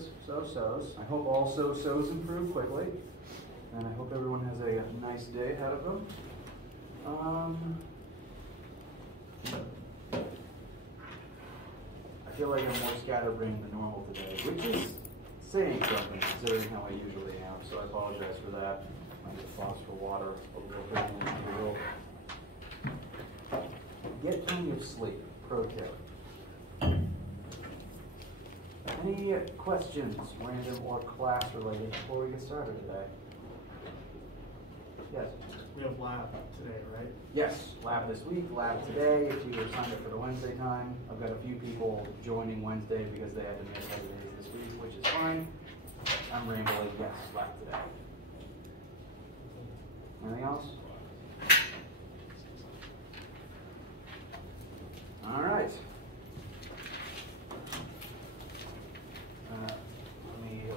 quiz, so-sos. I hope all so-sos improve quickly, and I hope everyone has a nice day ahead of them. I feel like I'm more scatterbrained than normal today, which is saying something considering how I usually am, so I apologize for that. I get pause for water a little bit more usual. Get plenty of sleep, pro tip. Any questions, random or class related, before we get started today? Yes? We have lab today, right? Yes, lab this week, lab today. If you were signed up for the Wednesday time, I've got a few people joining Wednesday because they had to miss other days this week, which is fine. I'm rambling, yes, lab today. Anything else? All right. Let me go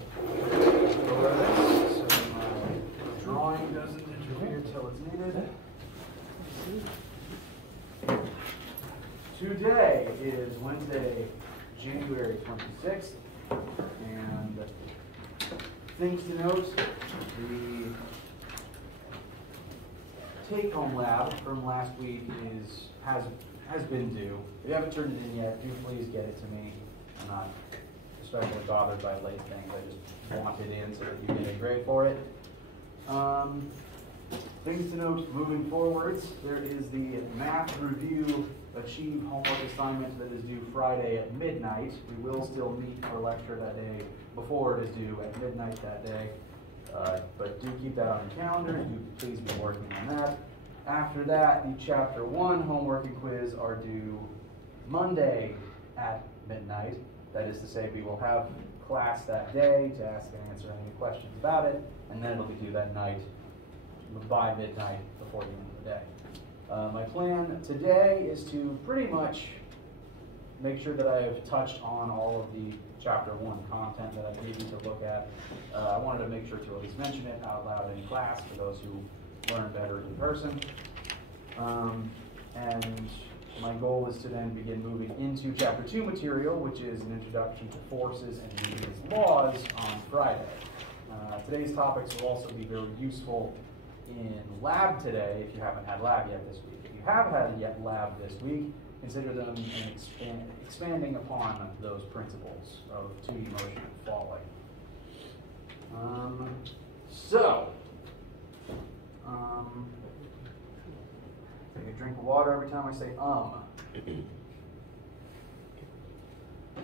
over this so my drawing doesn't interfere until it's needed. Today is Wednesday, January 26th, and things to note, the take-home lab from last week has been due. If you haven't turned it in yet, do please get it to me. I'm not especially bothered by late things. I just want it in so that you get a grade for it. Things to note moving forwards, there is the math review achieve homework assignment that is due Friday at midnight. We will still meet for lecture that day before it is due at midnight that day. But do keep that on your calendar. Do please be working on that. After that, the Chapter 1 homework and quiz are due Monday at midnight. That is to say, we will have class that day to ask and answer any questions about it, and then it'll be due that night by midnight before the end of the day. My plan today is to pretty much make sure that I have touched on all of the Chapter 1 content that I gave you to look at. I wanted to make sure to at least mention it out loud in class for those who learn better in person. And my goal is to then begin moving into Chapter 2 material, which is an introduction to forces and Newton's laws on Friday. Today's topics will also be very useful in lab today if you haven't had lab yet this week. If you have had yet lab this week, consider them expanding upon those principles of 2D motion and falling. Take a drink of water every time I say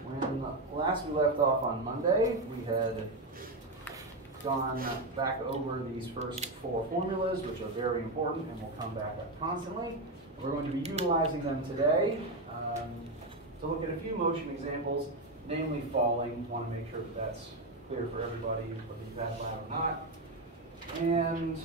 When last we left off on Monday, we had gone back over these first 4 formulas, which are very important and will come back up constantly. We're going to be utilizing them today to look at a few motion examples, namely falling. Want to make sure that that's clear for everybody, whether you've had lab or not. And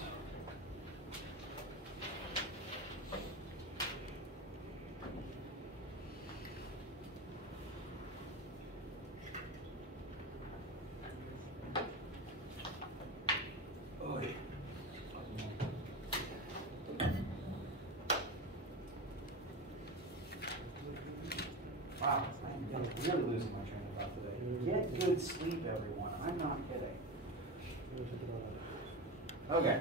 wow, I'm really losing my train of thought today. Get good sleep, everyone. I'm not kidding. Okay.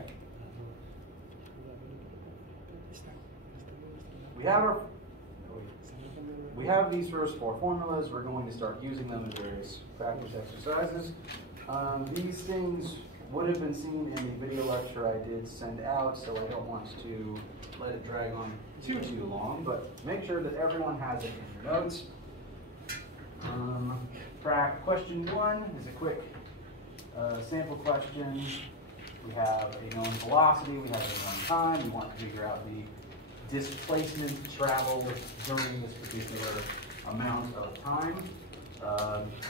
We have these first 4 formulas. We're going to start using them in various practice exercises. These things would have been seen in the video lecture I did send out, so I don't want to let it drag on too long, but make sure that everyone has it in your notes. Question 1 is a quick sample question. We have a known velocity, we have a known time. We want to figure out the displacement traveled during this particular amount of time.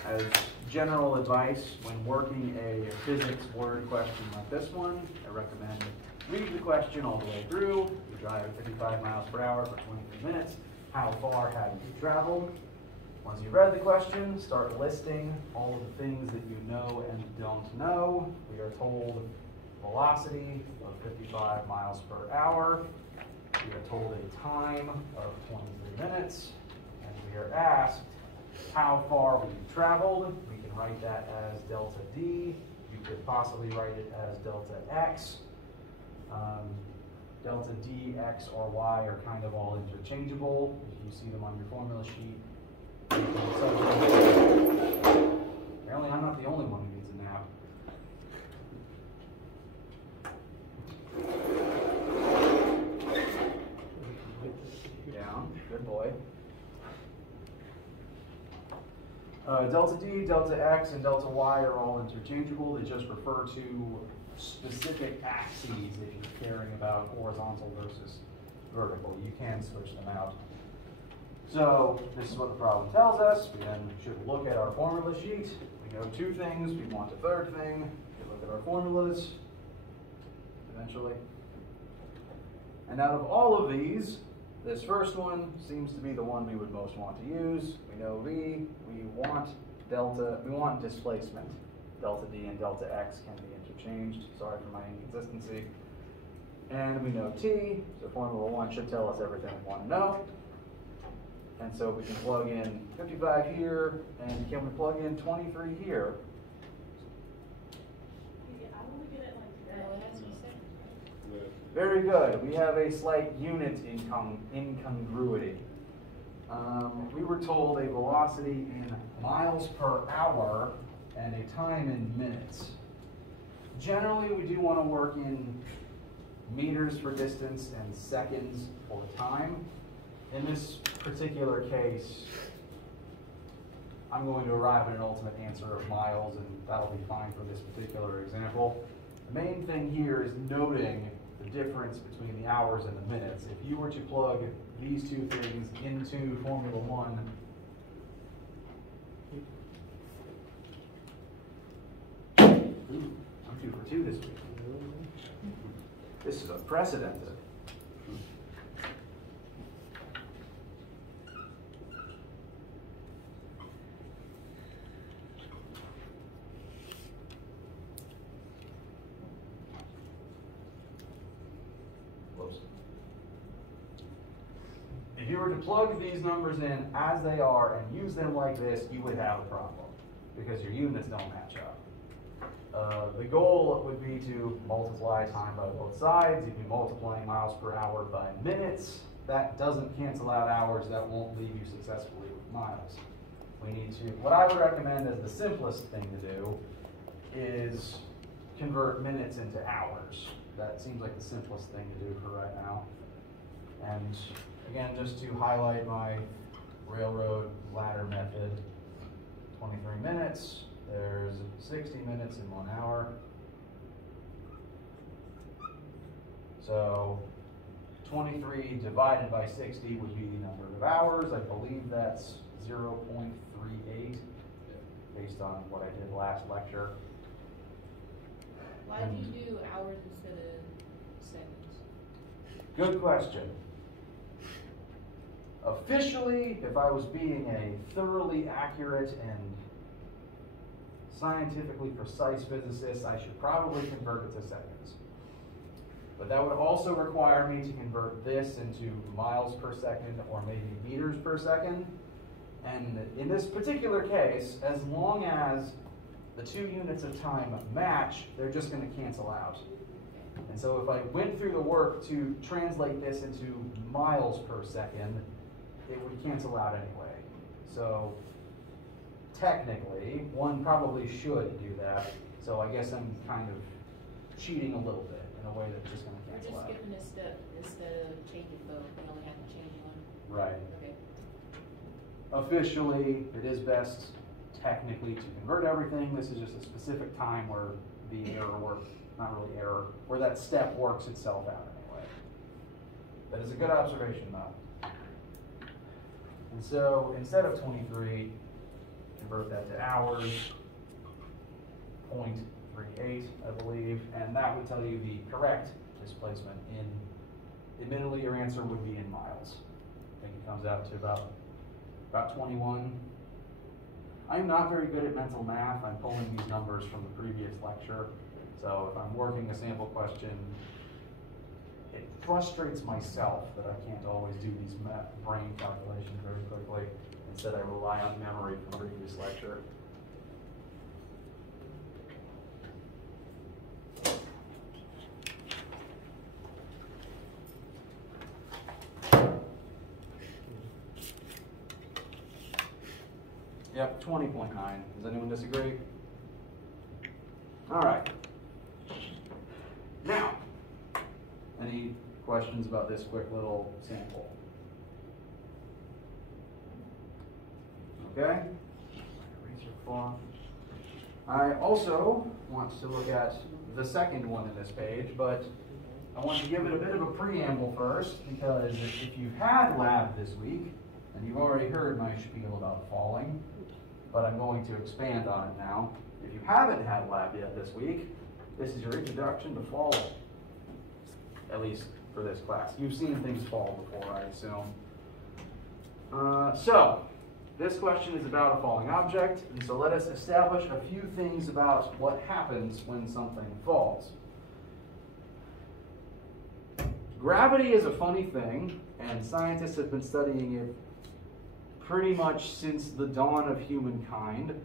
As general advice, when working a physics word question like this one, I recommend read the question all the way through. You drive at 55 miles per hour for 23 minutes. How far have you traveled? Once you've read the question, start listing all of the things that you know and don't know. We are told velocity of 55 miles per hour. We are told a time of 23 minutes. And we are asked how far we've traveled. We can can write that as delta D. You could possibly write it as delta X. Delta D, X, or Y are kind of all interchangeable. If you see them on your formula sheet. Apparently I'm not the only one who needs a nap. Down, good boy. Delta D, delta X, and delta Y are all interchangeable. They just refer to specific axes if you're caring about horizontal versus vertical. You can switch them out. So this is what the problem tells us. We then should look at our formula sheet. We know two things. We want a third thing. We look at our formulas eventually. And out of all of these, this first one seems to be the one we would most want to use. We know V, we want displacement. Delta D and delta X can be interchanged. Sorry for my inconsistency. And we know T, so Formula 1 should tell us everything we want to know. And so we can plug in 55 here, and can we plug in 23 here? Very good. We have a slight unit incongruity. We were told a velocity in miles per hour and a time in minutes. Generally, we do want to work in meters for distance and seconds for time. In this particular case, I'm going to arrive at an ultimate answer of miles, and that'll be fine for this particular example. The main thing here is noting the difference between the hours and the minutes. If you were to plug these two things into Formula 1, I'm 2 for 2 this week. This is unprecedented. If you were to plug these numbers in as they are and use them like this, you would have a problem because your units don't match up. The goal would be to multiply time by both sides. You'd be multiplying miles per hour by minutes. That doesn't cancel out hours. That won't leave you successfully with miles. We need to, what I would recommend as the simplest thing to do is convert minutes into hours. That seems like the simplest thing to do for right now. And again, just to highlight my railroad ladder method, 23 minutes, there's 60 minutes in 1 hour. So 23 divided by 60 would be the number of hours. I believe that's 0.38 based on what I did last lecture. Why do you do hours instead of seconds? Good question. Officially, if I was being a thoroughly accurate and scientifically precise physicist, I should probably convert it to seconds. But that would also require me to convert this into miles per second or maybe meters per second. And in this particular case, as long as the two units of time match, they're just going to cancel out. And so if I went through the work to translate this into miles per second, it would cancel out anyway. So technically, one probably should do that. So I guess I'm kind of cheating a little bit in a way that's just going to cancel out. We're just skipping a step instead of changing both. We only have to change one. Right. Okay. Officially, it is best technically to convert everything. This is just a specific time where the error works, not really error, where that step works itself out anyway. That is a good observation though. And so instead of 23, convert that to hours, 0.38, I believe, and that would tell you the correct displacement in, admittedly your answer would be in miles. I think it comes out to about 21. I'm not very good at mental math. I'm pulling these numbers from the previous lecture. So if I'm working a sample question, it frustrates myself that I can't always do these brain calculations very quickly. Instead, I rely on memory from the previous lecture. 20.9. Does anyone disagree? All right. Now, any questions about this quick little sample? Okay. I also want to look at the second one in this page, but I want to give it a bit of a preamble first, because if you've had lab this week, and you've already heard my spiel about falling, but I'm going to expand on it now. If you haven't had lab yet this week, this is your introduction to falling, at least for this class. You've seen things fall before, I assume. So, this question is about a falling object, and so let us establish a few things about what happens when something falls. Gravity is a funny thing, and scientists have been studying it pretty much since the dawn of humankind.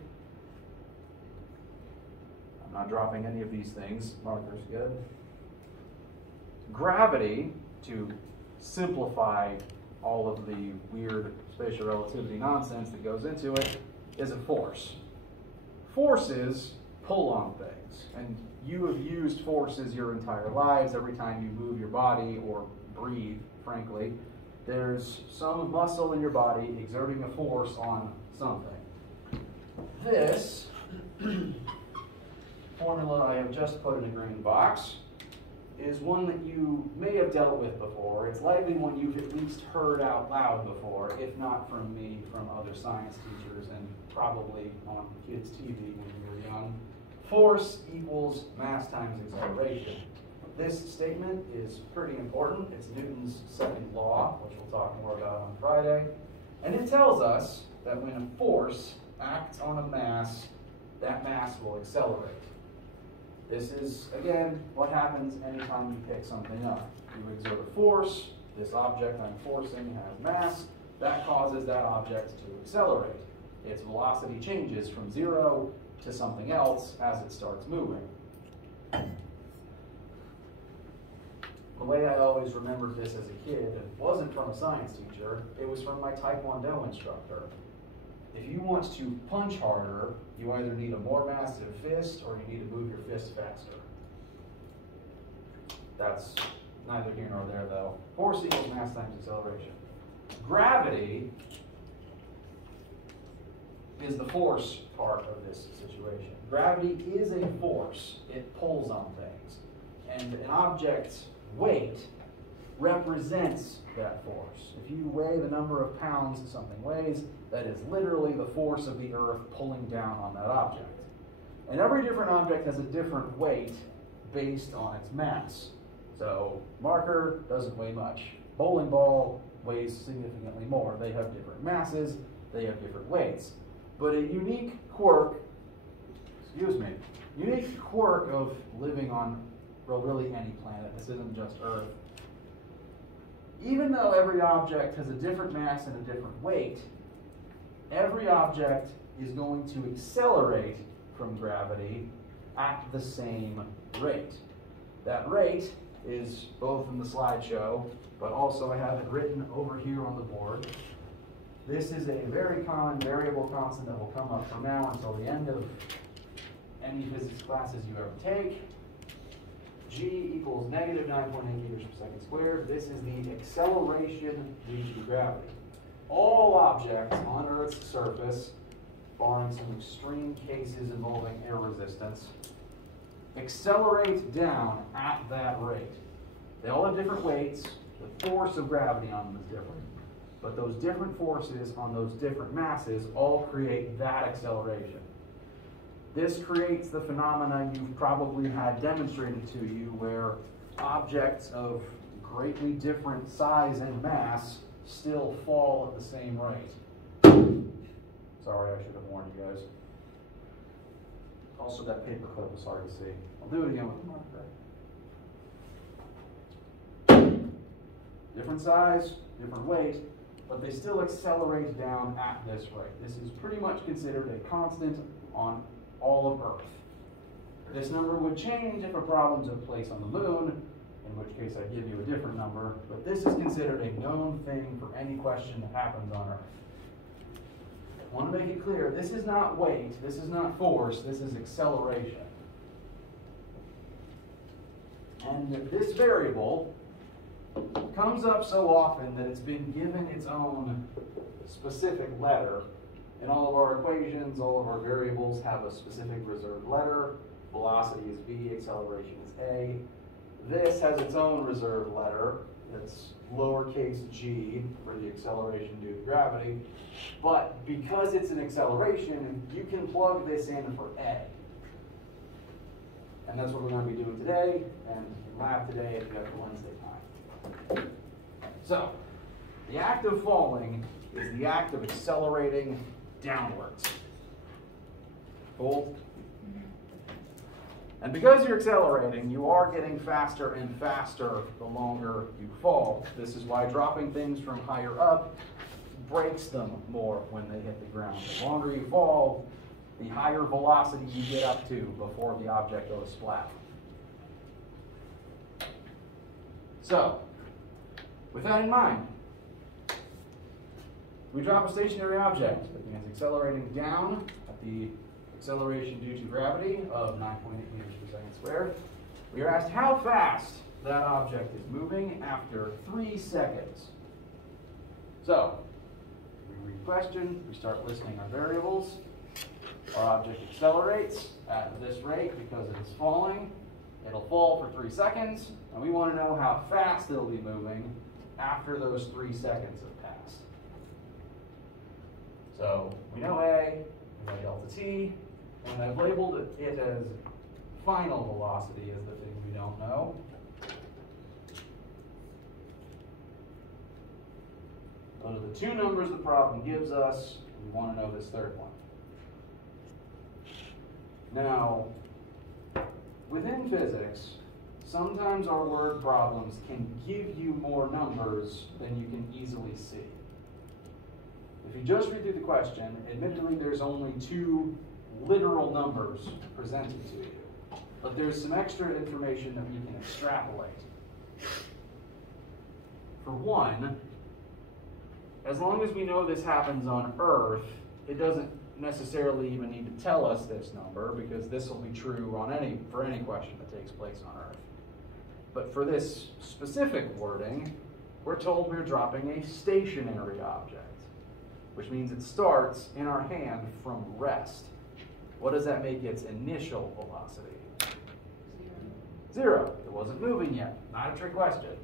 I'm not dropping any of these things. Marker's good. Gravity, to simplify all of the weird spatial relativity nonsense that goes into it, is a force. Forces pull on things, and you have used forces your entire lives. Every time you move your body or breathe, frankly, there's some muscle in your body exerting a force on something. This formula I have just put in a green box is one that you may have dealt with before. It's likely one you've at least heard out loud before, if not from me, from other science teachers, and probably on kids' TV when you were young. Force equals mass times acceleration. This statement is pretty important. It's Newton's second law, which we'll talk more about on Friday. And it tells us that when a force acts on a mass, that mass will accelerate. This is, again, what happens anytime you pick something up. You exert a force, this object I'm forcing has mass, that causes that object to accelerate. Its velocity changes from 0 to something else as it starts moving. The way I always remembered this as a kid, it wasn't from a science teacher, it was from my Taekwondo instructor. If you want to punch harder, you either need a more massive fist or you need to move your fist faster. That's neither here nor there, though. Force equals mass times acceleration. Gravity is the force part of this situation. Gravity is a force. It pulls on things. And an object's weight represents that force. If you weigh the number of pounds something weighs, that is literally the force of the earth pulling down on that object. And every different object has a different weight based on its mass. So, marker doesn't weigh much. Bowling ball weighs significantly more. They have different masses, they have different weights. But a unique quirk of living on, well, really any planet, this isn't just Earth. Even though every object has a different mass and a different weight, every object is going to accelerate from gravity at the same rate. That rate is both in the slideshow, but also I have it written over here on the board. This is a very common variable constant that will come up from now until the end of any physics classes you ever take. G equals negative 9.8 meters per second squared. This is the acceleration due to gravity. All objects on Earth's surface, barring some extreme cases involving air resistance, accelerate down at that rate. They all have different weights. The force of gravity on them is different. But those different forces on those different masses all create that acceleration. This creates the phenomena you've probably had demonstrated to you where objects of greatly different size and mass still fall at the same rate. Sorry, I should have warned you guys. Also, that paper clip was hard to see. I'll do it again with the marker. Different size, different weight, but they still accelerate down at this rate. This is pretty much considered a constant on all of Earth. This number would change if a problem took place on the moon, in which case I'd give you a different number, but this is considered a known thing for any question that happens on Earth. I want to make it clear, this is not weight, this is not force, this is acceleration. And this variable comes up so often that it's been given its own specific letter. In all of our equations, all of our variables have a specific reserved letter. Velocity is v, acceleration is a. This has its own reserved letter. It's lowercase g for the acceleration due to gravity. But because it's an acceleration, you can plug this in for a. And that's what we're going to be doing today, and in lab today if you have Wednesday time. So, the act of falling is the act of accelerating downwards. Cool? And because you're accelerating, you are getting faster and faster the longer you fall. This is why dropping things from higher up breaks them more when they hit the ground. The longer you fall, the higher velocity you get up to before the object goes flat. So, with that in mind, we drop a stationary object that begins accelerating down at the acceleration due to gravity of 9.8 meters per second squared. We are asked how fast that object is moving after 3 seconds. So, we read the question, we start listing our variables. Our object accelerates at this rate because it is falling. It'll fall for 3 seconds, and we want to know how fast it'll be moving after those 3 seconds have passed. So we know A, we know delta t, and I've labeled it as final velocity as the thing we don't know. Those are the two numbers the problem gives us. We want to know this third one. Now, within physics, sometimes our word problems can give you more numbers than you can easily see. If you just read through the question, admittedly there's only 2 literal numbers presented to you, but there's some extra information that we can extrapolate. For one, as long as we know this happens on Earth, it doesn't necessarily even need to tell us this number, because this will be true on for any question that takes place on Earth. But for this specific wording, we're told we're dropping a stationary object, which means it starts in our hand from rest. What does that make its initial velocity? 0. It wasn't moving yet. Not a trick question.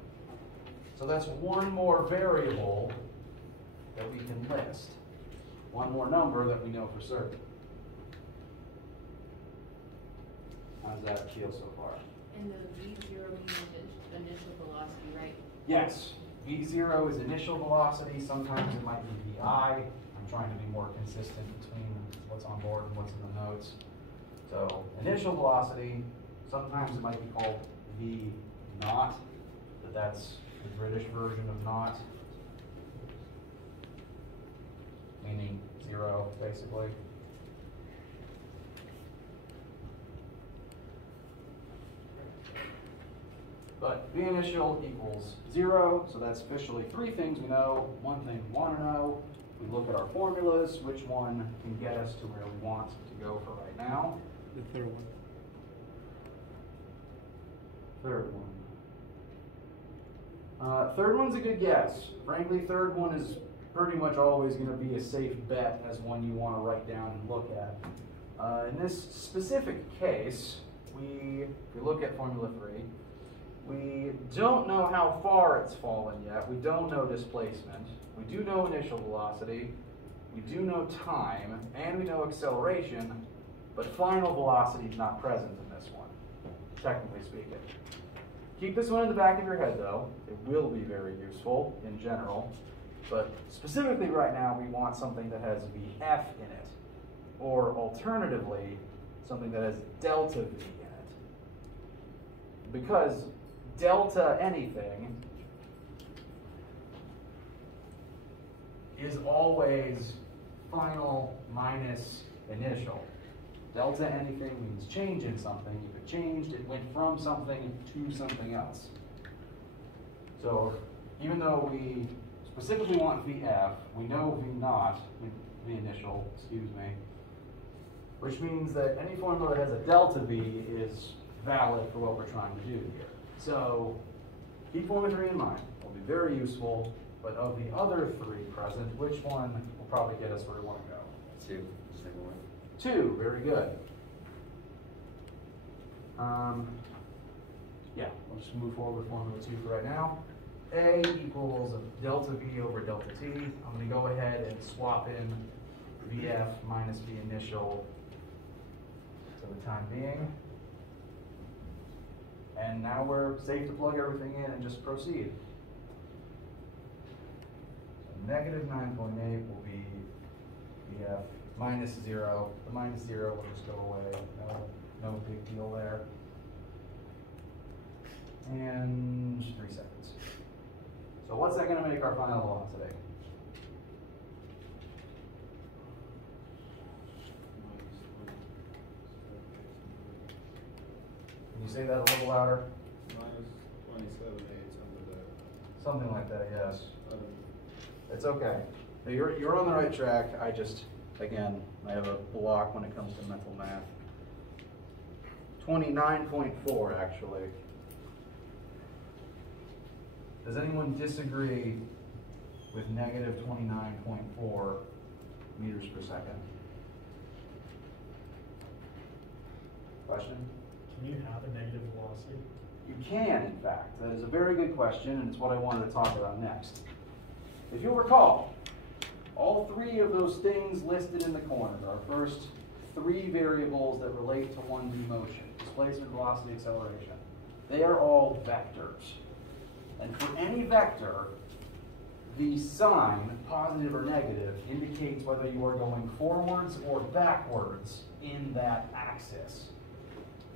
So that's one more variable that we can list. One more number that we know for certain. How does that feel so far? And the V0 means initial velocity, right? Yes. V0 is initial velocity. Sometimes it might be VI. I'm trying to be more consistent between what's on board and what's in the notes. So initial velocity, sometimes it might be called V naught, but that's the British version of naught, meaning 0, basically. But the initial equals 0, so that's officially 3 things we know. One thing we want to know. We look at our formulas, which one can get us to where we want to go for right now. The third one. Third one. Third one's a good guess. Frankly, third one is pretty much always going to be a safe bet as one you want to write down and look at. In this specific case, if we look at formula 3, we don't know how far it's fallen yet. We don't know displacement. We do know initial velocity. We do know time, and we know acceleration, but final velocity is not present in this one, technically speaking. Keep this one in the back of your head, though. It will be very useful in general. But specifically right now, we want something that has VF in it. Or alternatively, something that has delta V in it. Because delta anything is always final minus initial. Delta anything means change in something. If it changed, it went from something to something else. So even though we specifically want VF, we know V naught, V initial, excuse me, which means that any formula that has a delta V is valid for what we're trying to do here. So keep Formula 3 in mind. It'll be very useful, but of the other three present, which one will probably get us where we want to go? 2, second one. 2, very good. Yeah, we'll just move forward with Formula 2 for right now. A equals delta V over delta T. I'm going to go ahead and swap in VF minus V initial for the time being. And now we're safe to plug everything in and just proceed. So negative 9.8 will be VF minus 0. The minus 0 will just go away. No big deal there. And 3 seconds. So what's that going to make our final law today? Can you say that a little louder? Minus 27.8, Something like that, yes. something like that. It's okay. No, you're on the right track. I just, again, I have a block when it comes to mental math. 29.4 actually. Does anyone disagree with negative 29.4 meters per second? Question? Can you have a negative velocity? You can, in fact. That is a very good question, and it's what I wanted to talk about next. If you'll recall, all three of those things listed in the corner, our first three variables that relate to 1D motion, displacement, velocity, acceleration, they are all vectors. And for any vector, the sign, positive or negative, indicates whether you are going forwards or backwards in that axis.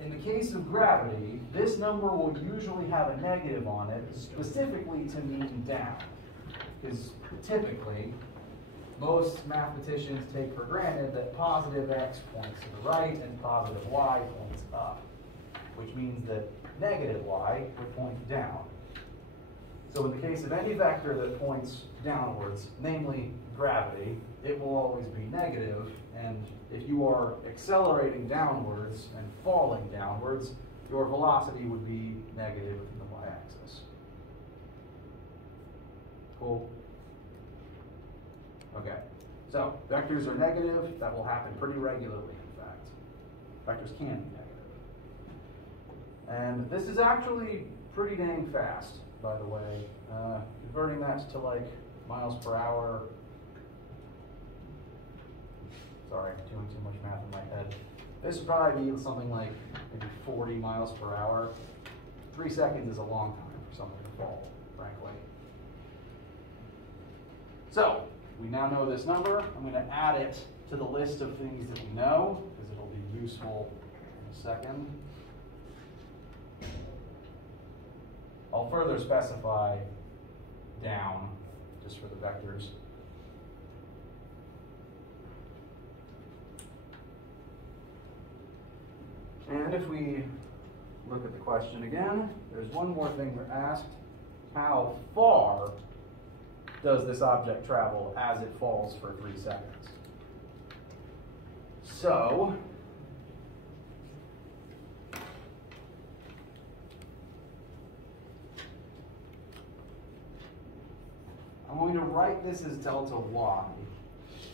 In the case of gravity, this number will usually have a negative on it, specifically to mean down. Because typically, most mathematicians take for granted that positive x points to the right and positive y points up, which means that negative y would point down. So in the case of any vector that points downwards, namely gravity, it will always be negative, and if you are accelerating downwards and falling downwards, your velocity would be negative in the y-axis. Cool? Okay, so vectors are negative. That will happen pretty regularly, in fact. Vectors can be negative. And this is actually pretty dang fast, by the way. Converting that to like miles per hour. Sorry, I'm doing too much math in my head. This would probably be something like maybe 40 miles per hour. 3 seconds is a long time for something to fall, frankly. So, we now know this number. I'm going to add it to the list of things that we know, because it'll be useful in a second. I'll further specify down, just for the vectors. And if we look at the question again, there's one more thing we're asked. How far does this object travel as it falls for 3 seconds? So, I'm going to write this as delta y,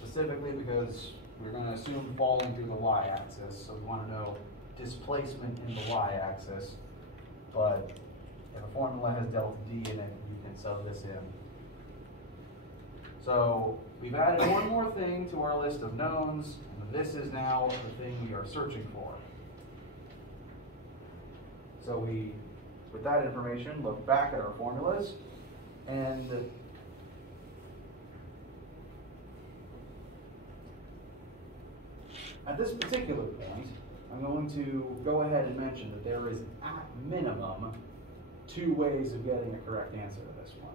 specifically because we're going to assume falling through the y-axis, so we want to know displacement in the y-axis, but if a formula has delta d in it, you can sub this in. So we've added one more thing to our list of knowns, and this is now the thing we are searching for. So we, with that information, look back at our formulas, and at this particular point, I'm going to go ahead and mention that there is, at minimum, 2 ways of getting a correct answer to this one.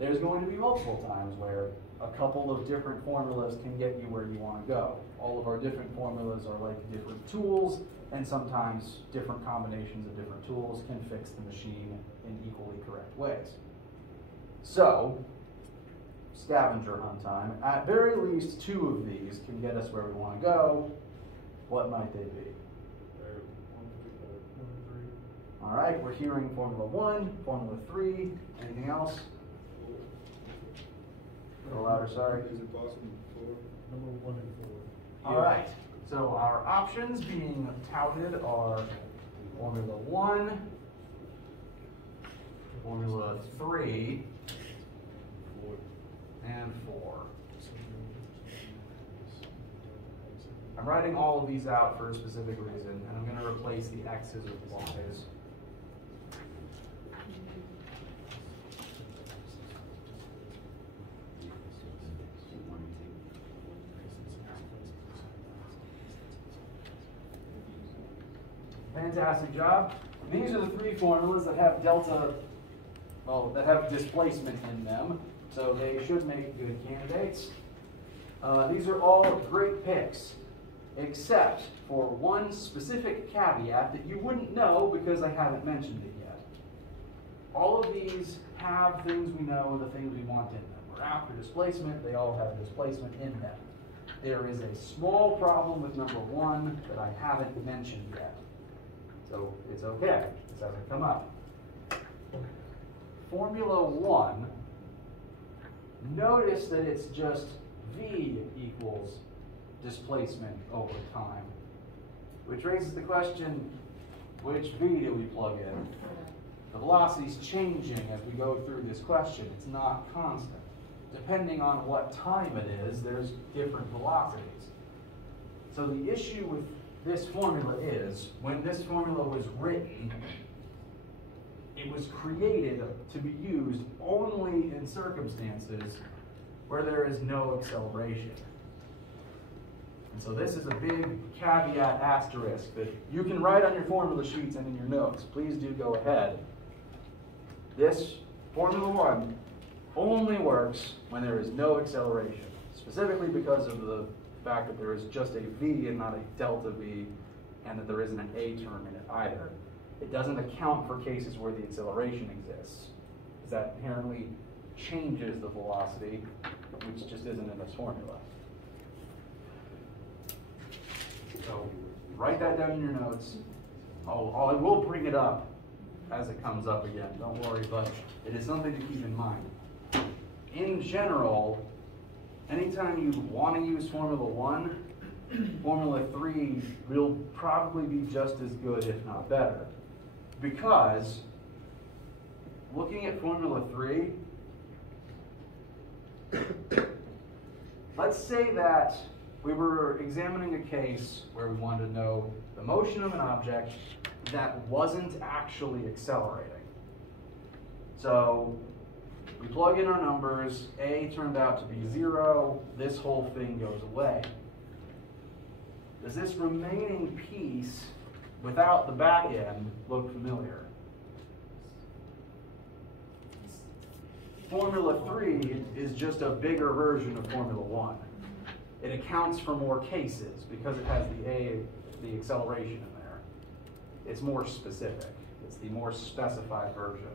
There's going to be multiple times where a couple of different formulas can get you where you want to go. All of our different formulas are like different tools, and sometimes different combinations of different tools can fix the machine in equally correct ways. So, scavenger hunt time. At very least 2 of these can get us where we want to go. What might they be? All right, we're hearing Formula 1, Formula 3, anything else? A little louder, sorry. Is it possible for? Number 1 and 4. All right, so our options being touted are Formula 1, Formula 3, and 4. I'm writing all of these out for a specific reason, and I'm going to replace the X's with Y's. Fantastic job. These are the 3 formulas that have that have displacement in them, so they should make good candidates. These are all great picks, except for one specific caveat that you wouldn't know because I haven't mentioned it yet. All of these have things we know, the things we want in them. We're after displacement, they all have displacement in them. There is a small problem with number 1 that I haven't mentioned yet. So it's okay, this hasn't come up. Formula 1, notice that it's just V equals displacement over time, which raises the question, which V do we plug in? The velocity is changing as we go through this question. It's not constant. Depending on what time it is, there's different velocities. So the issue with this formula is, when this formula was written, it was created to be used only in circumstances where there is no acceleration. And so this is a big caveat asterisk that you can write on your formula sheets and in your notes. Please do go ahead. This Formula 1 only works when there is no acceleration, specifically because of the fact that there is just a V and not a delta V, and that there isn't an A term in it either. It doesn't account for cases where the acceleration exists, because that inherently changes the velocity, which just isn't in this formula. So write that down in your notes. I will bring it up as it comes up again, don't worry, but it is something to keep in mind. In general, anytime you want to use Formula 1, Formula 3 will probably be just as good, if not better. Because, looking at Formula 3, let's say that we were examining a case where we wanted to know the motion of an object that wasn't actually accelerating. So, we plug in our numbers, A turned out to be 0, this whole thing goes away. Does this remaining piece, without the back end, look familiar? Formula 3 is just a bigger version of Formula 1. It accounts for more cases because it has the acceleration in there. It's more specific. It's the more specified version.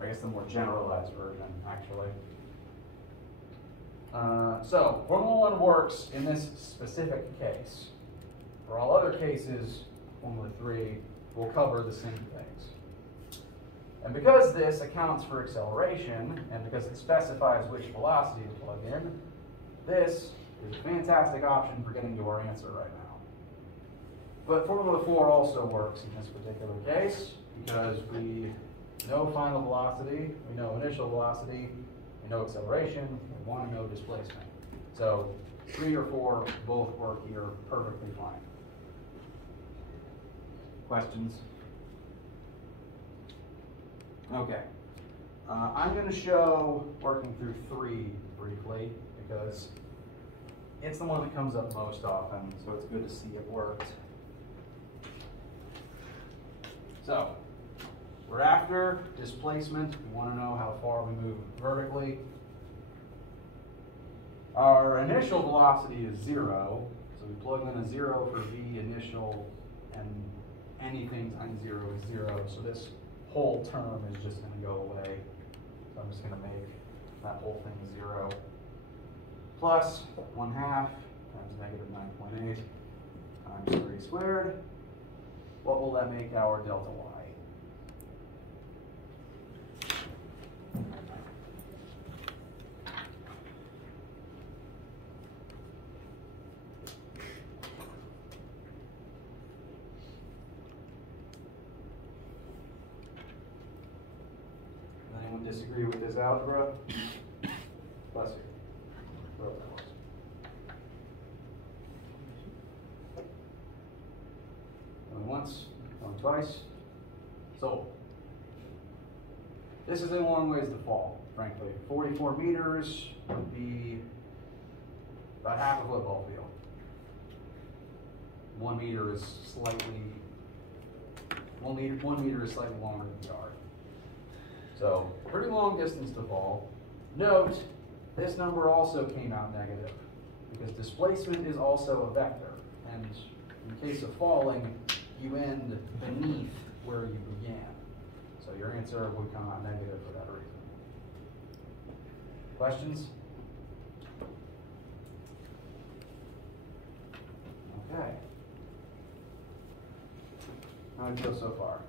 I guess the more generalized version, actually. So, Formula 1 works in this specific case. For all other cases, Formula 3 will cover the same things. And because this accounts for acceleration, and because it specifies which velocity to plug in, this is a fantastic option for getting to our answer right now. But Formula 4 also works in this particular case, because we know final velocity, we know initial velocity, we know acceleration, we want to know displacement. So 3 or 4 both work here perfectly fine. Questions? Okay. I'm going to show working through 3 briefly, because it's the one that comes up most often, so it's good to see it worked. So, we're after displacement. We want to know how far we move vertically. Our initial velocity is 0, so we plug in a 0 for V initial, and anything times 0 is 0. So this whole term is just going to go away. So I'm just going to make that whole thing is 0, plus 1/2 times negative 9.8 times 3 squared. What will that make our delta y? Anyone disagree with this algebra? Bless you. Whoever that was. Going once, going twice. So, this is a long ways to fall, frankly. 44 meters would be about half a football field. 1 meter is slightly, 1 meter is slightly longer than a yard. So, pretty long distance to fall. Note, this number also came out negative because displacement is also a vector. And in case of falling, you end beneath where you began. So your answer would come out negative for that reason. Questions? Okay. How do you feel so far?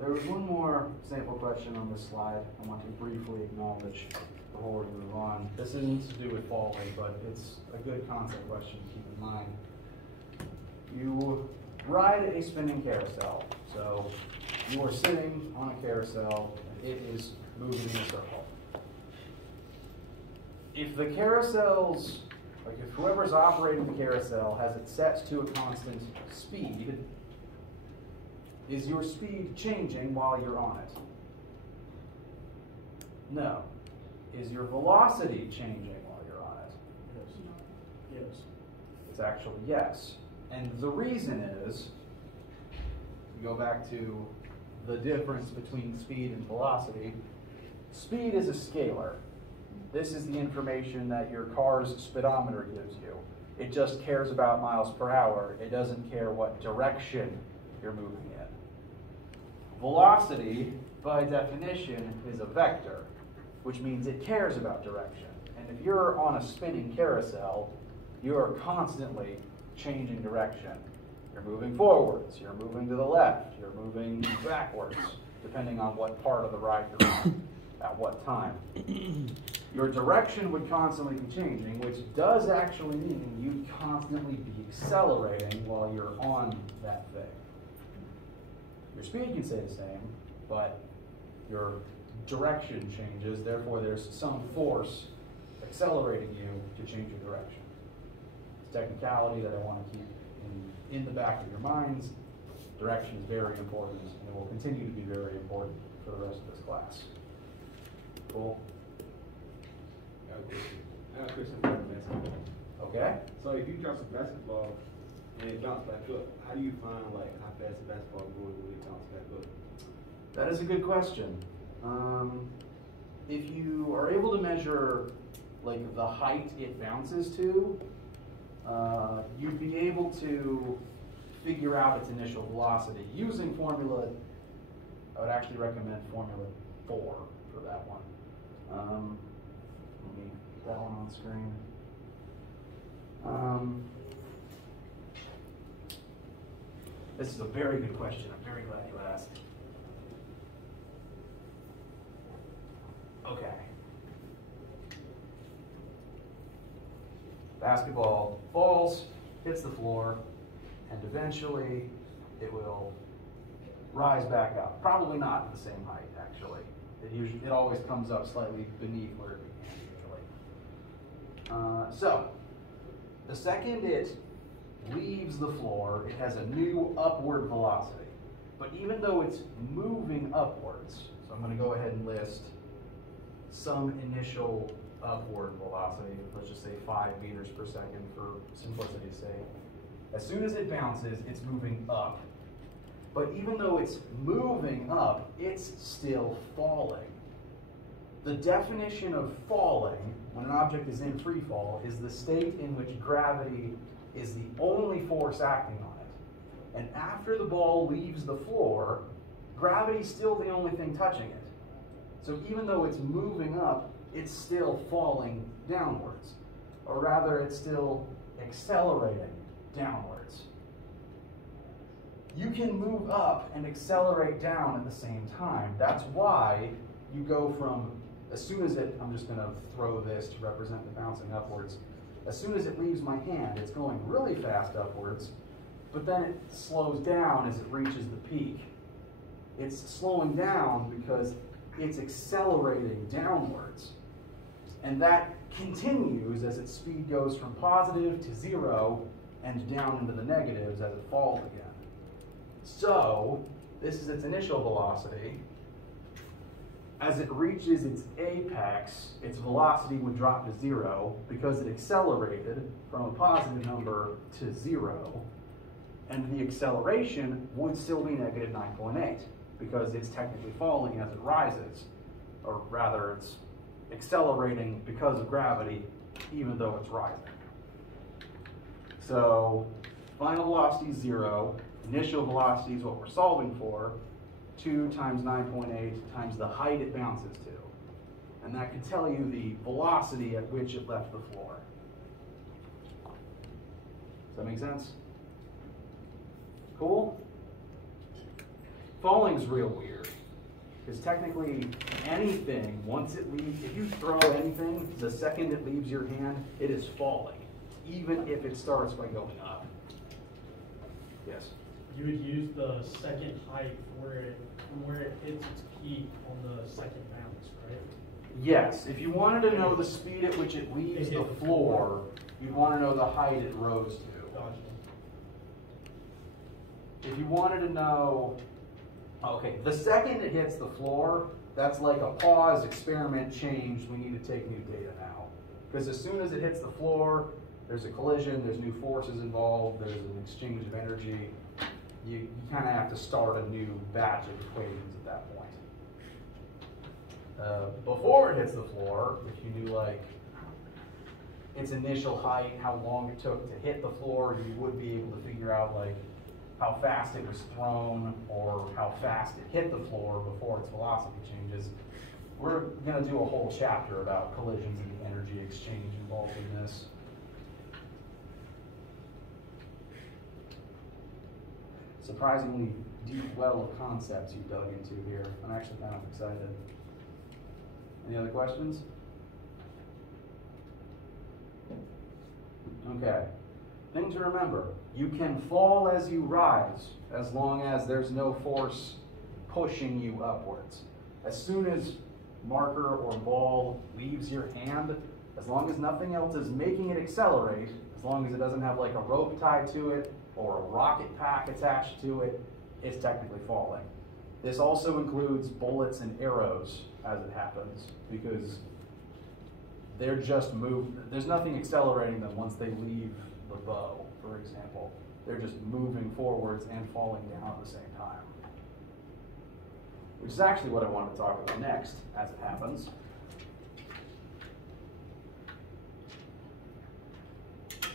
There was one more sample question on this slide I want to briefly acknowledge before we move on. This isn't to do with falling, but it's a good concept question to keep in mind. You ride a spinning carousel. So you are sitting on a carousel and it is moving in a circle. If the carousels, like if whoever's operating the carousel has it set to a constant speed, is your speed changing while you're on it? No. Is your velocity changing while you're on it? Yes. Yes. It's actually yes. And the reason is, we go back to the difference between speed and velocity. Speed is a scalar. This is the information that your car's speedometer gives you. It just cares about miles per hour. It doesn't care what direction you're moving in. Velocity, by definition, is a vector, which means it cares about direction. And if you're on a spinning carousel, you're constantly changing direction. You're moving forwards, you're moving to the left, you're moving backwards, depending on what part of the ride you're on at what time. Your direction would constantly be changing, which does actually mean you'd constantly be accelerating while you're on that thing. Your speed can stay the same, but your direction changes, therefore there's some force accelerating you to change your direction. It's a technicality that I want to keep in the back of your minds. Direction is very important, and it will continue to be very important for the rest of this class. Cool? I have a question for basketball. Okay? So if you drop some basketball and it bounce back up, how do you find like how fast the basketball is going when it bounce back up? That is a good question. If you are able to measure like the height it bounces to, you'd be able to figure out its initial velocity. Using formula, I would actually recommend formula 4 for that one. Let me get that one on screen. This is a very good question. I'm very glad you asked. Okay. Basketball falls, hits the floor, and eventually it will rise back up. Probably not at the same height, actually. It always comes up slightly beneath where it began, usually. So, the second it leaves the floor, it has a new upward velocity. But even though it's moving upwards, so I'm going to go ahead and list some initial upward velocity, let's just say 5 meters per second for simplicity's sake. As soon as it bounces, it's moving up. But even though it's moving up, it's still falling. The definition of falling, when an object is in free fall, is the state in which gravity is the only force acting on it. And after the ball leaves the floor, gravity's still the only thing touching it. So even though it's moving up, it's still falling downwards. Or rather, it's still accelerating downwards. You can move up and accelerate down at the same time. That's why you go from, as soon as it, I'm just going to throw this to represent the bouncing upwards. As soon as it leaves my hand, it's going really fast upwards, but then it slows down as it reaches the peak. It's slowing down because it's accelerating downwards. And that continues as its speed goes from positive to 0 and down into the negatives as it falls again. So, this is its initial velocity. As it reaches its apex, its velocity would drop to 0 because it accelerated from a positive number to 0. And the acceleration would still be negative 9.8 because it's technically falling as it rises. Or rather, it's accelerating because of gravity, even though it's rising. So, final velocity is 0. Initial velocity is what we're solving for. 2 times 9.8 times the height it bounces to. And that could tell you the velocity at which it left the floor. Does that make sense? Cool? Falling's real weird. Because technically anything, once it leaves, if you throw anything, the second it leaves your hand, it is falling. Even if it starts by going up. Yes? You would use the second height from where it hits its peak on the second bounce, right? Yes. If you wanted to know the speed at which it leaves the floor, you'd want to know the height it rose to. Gotcha. If you wanted to know, okay, the second it hits the floor, that's like a pause, experiment, change, we need to take new data now. Because as soon as it hits the floor, there's a collision, there's new forces involved, there's an exchange of energy. You kind of have to start a new batch of equations at that point. Before it hits the floor, if you knew like its initial height, how long it took to hit the floor, you would be able to figure out like how fast it was thrown or how fast it hit the floor before its velocity changes. We're going to do a whole chapter about collisions and the energy exchange involved in this. Surprisingly deep well of concepts you dug into here. I'm actually kind of excited. Any other questions? Okay. Thing to remember, you can fall as you rise as long as there's no force pushing you upwards. As soon as marker or ball leaves your hand, as long as nothing else is making it accelerate, as long as it doesn't have like a rope tied to it, or a rocket pack attached to it, it's technically falling. This also includes bullets and arrows as it happens, because they're just there's nothing accelerating them once they leave the bow, for example. They're just moving forwards and falling down at the same time. Which is actually what I want to talk about next, as it happens.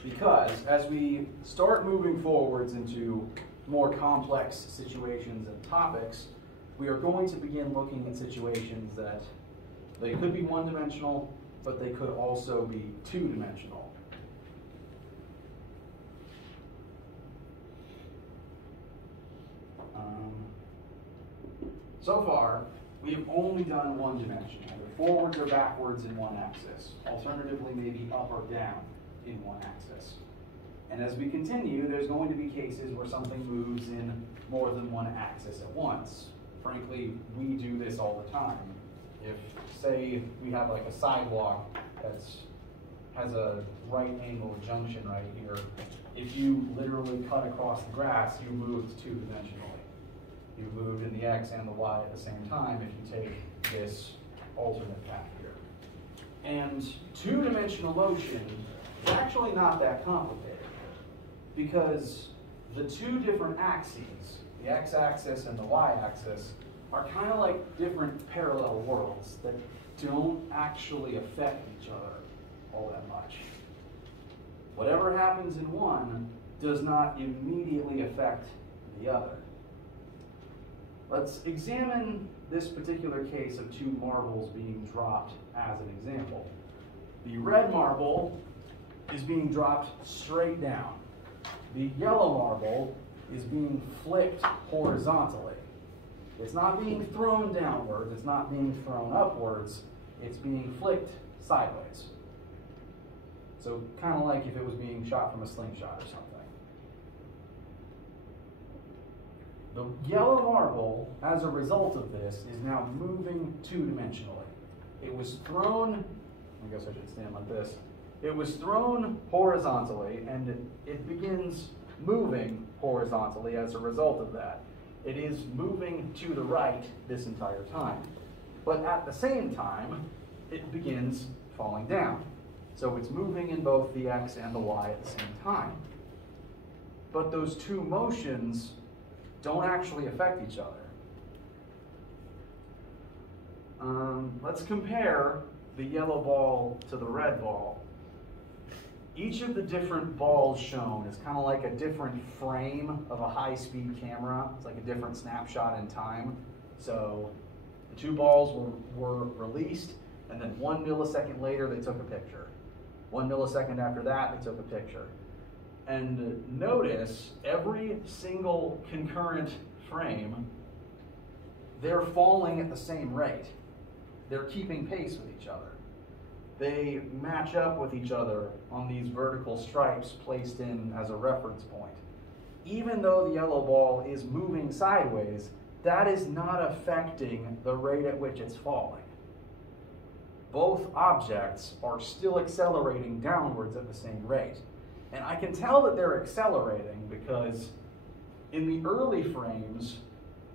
Because as we start moving forwards into more complex situations and topics, we are going to begin looking at situations that they could be one-dimensional, but they could also be two-dimensional. So far, we have only done one-dimensional, either forwards or backwards in one axis. Alternatively, maybe up or down in one axis. And as we continue, there's going to be cases where something moves in more than one axis at once. Frankly, we do this all the time. If, say, we have like a sidewalk that has a right angle junction right here, if you literally cut across the grass, you moved two-dimensionally. You moved in the X and the Y at the same time if you take this alternate path here. And two-dimensional motion is actually not that complicated, because the two different axes, the x-axis and the y-axis, are kind of like different parallel worlds that don't actually affect each other all that much. Whatever happens in one does not immediately affect the other. Let's examine this particular case of two marbles being dropped as an example. The red marble is being dropped straight down. The yellow marble is being flipped horizontally. It's not being thrown downwards, it's not being thrown upwards, it's being flicked sideways. So kind of like if it was being shot from a slingshot or something. The yellow marble, as a result of this, is now moving two-dimensionally. It was thrown, I guess I should stand like this. It was thrown horizontally, and it begins moving horizontally as a result of that. It is moving to the right this entire time. But at the same time, it begins falling down. So it's moving in both the X and the Y at the same time. But those two motions don't actually affect each other. Let's compare the yellow ball to the red ball. Each of the different balls shown is kind of like a different frame of a high-speed camera. It's like a different snapshot in time. So the two balls were released, and then 1 millisecond later they took a picture. 1 millisecond after that they took a picture. And notice every single concurrent frame, they're falling at the same rate. They're keeping pace with each other. They match up with each other on these vertical stripes placed in as a reference point. Even though the yellow ball is moving sideways, that is not affecting the rate at which it's falling. Both objects are still accelerating downwards at the same rate. And I can tell that they're accelerating because in the early frames,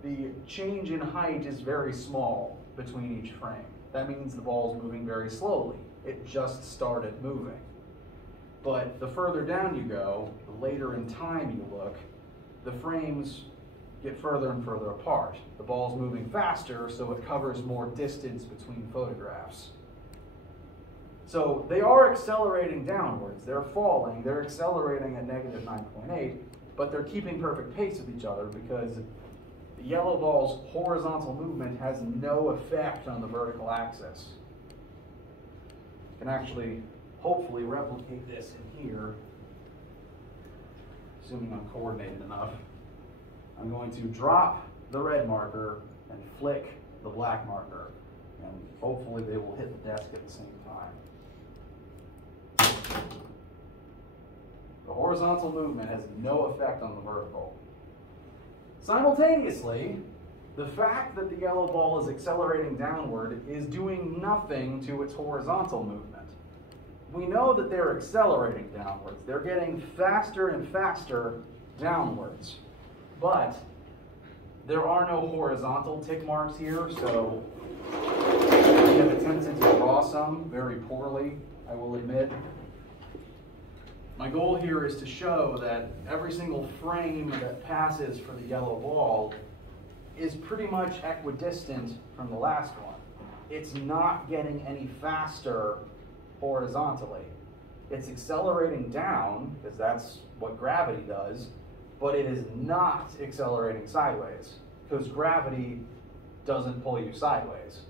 the change in height is very small between each frame. That means the ball's moving very slowly. It just started moving. But the further down you go, the later in time you look, the frames get further and further apart. The ball's moving faster, so it covers more distance between photographs. So they are accelerating downwards. They're falling. They're accelerating at negative 9.8, but they're keeping perfect pace with each other because the yellow ball's horizontal movement has no effect on the vertical axis. I can actually, hopefully, replicate this in here, assuming I'm coordinated enough. I'm going to drop the red marker and flick the black marker, and hopefully they will hit the desk at the same time. The horizontal movement has no effect on the vertical. Simultaneously, the fact that the yellow ball is accelerating downward is doing nothing to its horizontal movement. We know that they're accelerating downwards. They're getting faster and faster downwards. But there are no horizontal tick marks here, so I have attempted to draw some very poorly, I will admit. My goal here is to show that every single frame that passes for the yellow ball is pretty much equidistant from the last one. It's not getting any faster horizontally. It's accelerating down, because that's what gravity does, but it is not accelerating sideways, because gravity doesn't pull you sideways.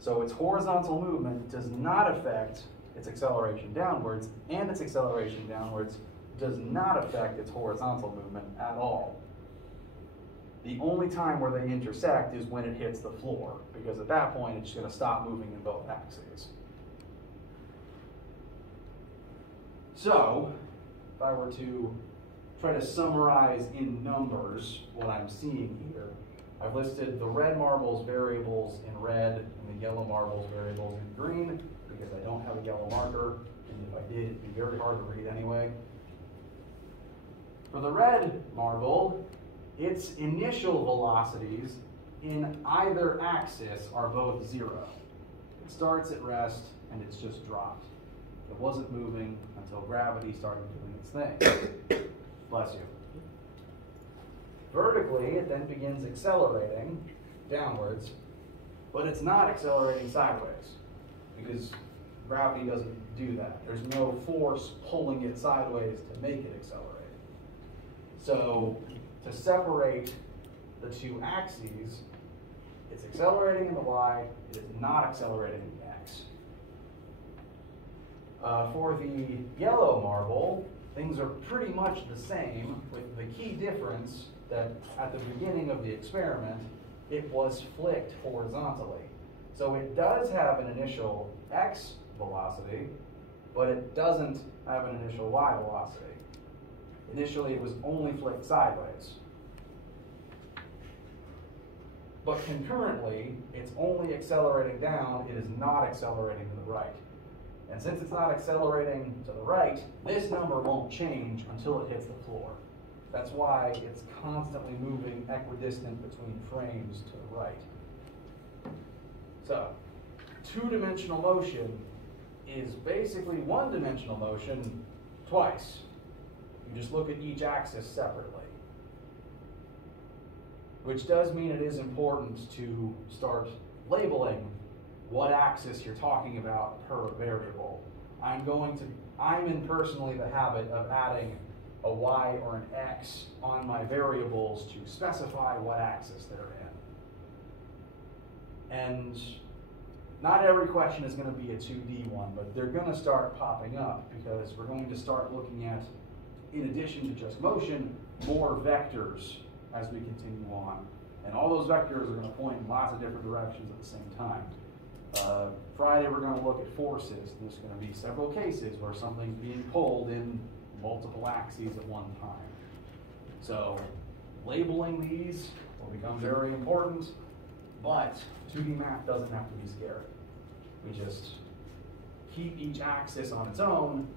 So its horizontal movement does not affect its acceleration downwards, and its acceleration downwards does not affect its horizontal movement at all. The only time where they intersect is when it hits the floor, because at that point it's going to stop moving in both axes. So, if I were to try to summarize in numbers what I'm seeing here, I've listed the red marbles variables in red and the yellow marbles variables in green, because I don't have a yellow marker, and if I did, it'd be very hard to read anyway. For the red marble, its initial velocities in either axis are both 0. It starts at rest, and it's just dropped. It wasn't moving until gravity started doing its thing. Bless you. Vertically, it then begins accelerating downwards, but it's not accelerating sideways, because Gravity doesn't do that. There's no force pulling it sideways to make it accelerate. So to separate the two axes, it's accelerating in the y, it is not accelerating in the x. For the yellow marble, things are pretty much the same, with the key difference that at the beginning of the experiment, it was flicked horizontally. So it does have an initial x velocity, but it doesn't have an initial y velocity. Initially, it was only flicked sideways. But concurrently, it's only accelerating down, it is not accelerating to the right. And since it's not accelerating to the right, this number won't change until it hits the floor. That's why it's constantly moving equidistant between frames to the right. So, two-dimensional motion is basically one-dimensional motion twice. You just look at each axis separately. Which does mean it is important to start labeling what axis you're talking about per variable. I'm in personally the habit of adding a y or an x on my variables to specify what axis they're in. And not every question is going to be a 2D one, but they're going to start popping up because we're going to start looking at, in addition to just motion, more vectors as we continue on. And all those vectors are going to point in lots of different directions at the same time. Friday we're going to look at forces. There's going to be several cases where something's being pulled in multiple axes at one time. So labeling these will become very important, but 2D math doesn't have to be scary. We just keep each axis on its own,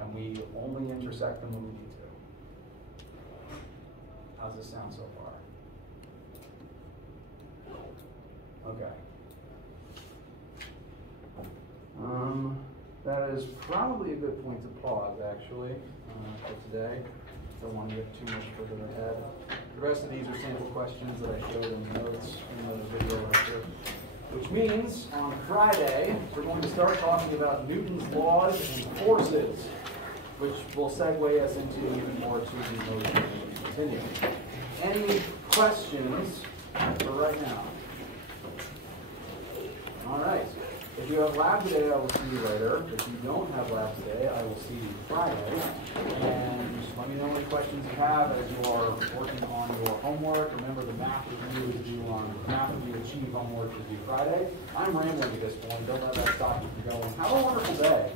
and we only intersect them when we need to. How's this sound so far? Okay. That is probably a good point to pause, actually, for today. Don't want to get too much further ahead. The rest of these are sample questions that I showed in the notes in the video lecture. Which means, on Friday, we're going to start talking about Newton's laws and forces, which will segue us into even more 2D motion as we continue. Any questions for right now? All right. If you have lab today, I will see you later. If you don't have lab today, I will see you Friday. And let me know any questions you have as you are working on your homework. Remember, the math review is due on math review achieve homework is due Friday. I'm rambling at this point. Don't let that stop you from going. Have a wonderful day.